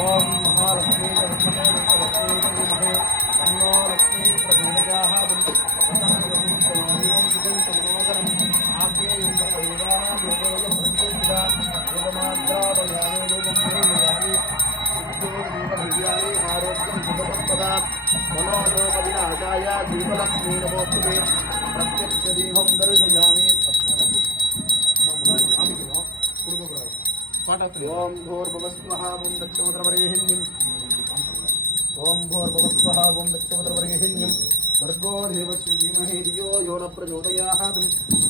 ओम महालक्ष्मी लक्ष्मी तन्नो लक्ष्मी प्रचोदयाः आरोग्यं सुखसंपदा मनोरोगविनाशाय दीपलक्ष्मी नमोस्तुते प्रत्यक्षदीपं दर्शयामि ओम भूर्भुवस्वः ओम दक्षिणोत्तरवरेहिण्यम् ओम भूर्भुवस्वः ओम दक्षिणोत्तरवरेहिण्यम् भर्गो देवस्य धीमहि धियो यो न प्रचोदयात्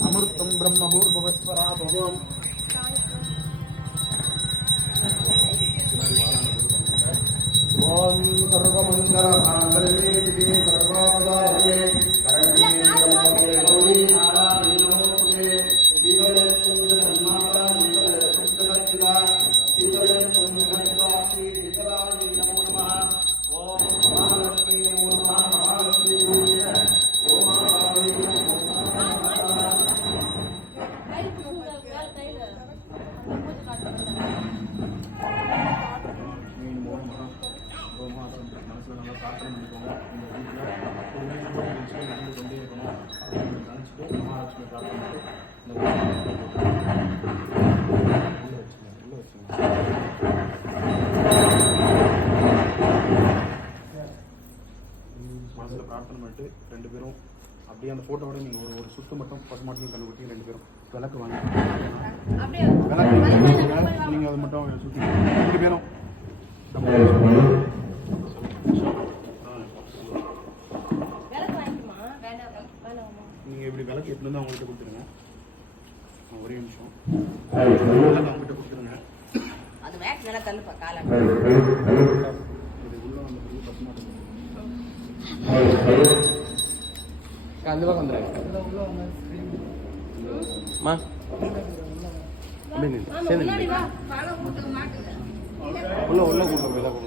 अमृतं ब्रह्म भूर्भुवस्वरात् ओम ओम सर्वमङ्गलमाङ्गल्ये शिवे सर्वादाये करण्ये वल्लभे गौरी नारायणे नमोस्तुते மனசில் பிரார்த்தனை பண்ணிட்டு ரெண்டு பேரும் அப்படியே அந்த ஃபோட்டோவோட நீங்கள் ஒரு சுத்து மட்டும் பசுமாட்டையும் கண்டுபிடி ரெண்டு பேரும் விளக்கு வாங்க விளக்கு நீங்கள் அது மட்டும் சுற்றி ரெண்டு பேரும் நீங்கள் இப்படி விளக்கு எப்படி இருந்தால் அவங்கள்ட்ட கொடுத்துருங்க ஒரே நிமிஷம் அவங்ககிட்ட கொடுத்துருங்க அது மேக்ஸ் நல்லா தள்ளுப்பா காலை அந்த பக்கம் வந்துடுறாங்க உள்ள உள்ள கூட்டு போய் தான்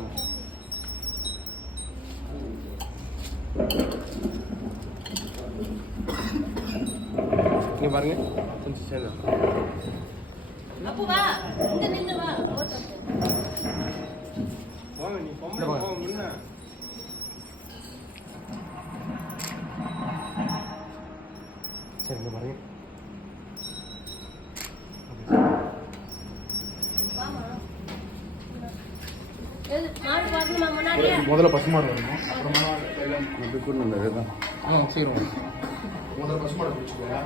இங்க பாருங்க கொஞ்சம் சேர்ந்து வாங்க நீ பொம்பளை போங்க முன்ன சரிங்க பாருங்க முதல்ல பசுமாடு வரணும் அப்புறமா சரி முதல்ல பசுமாடு பிடிச்சிக்கோங்க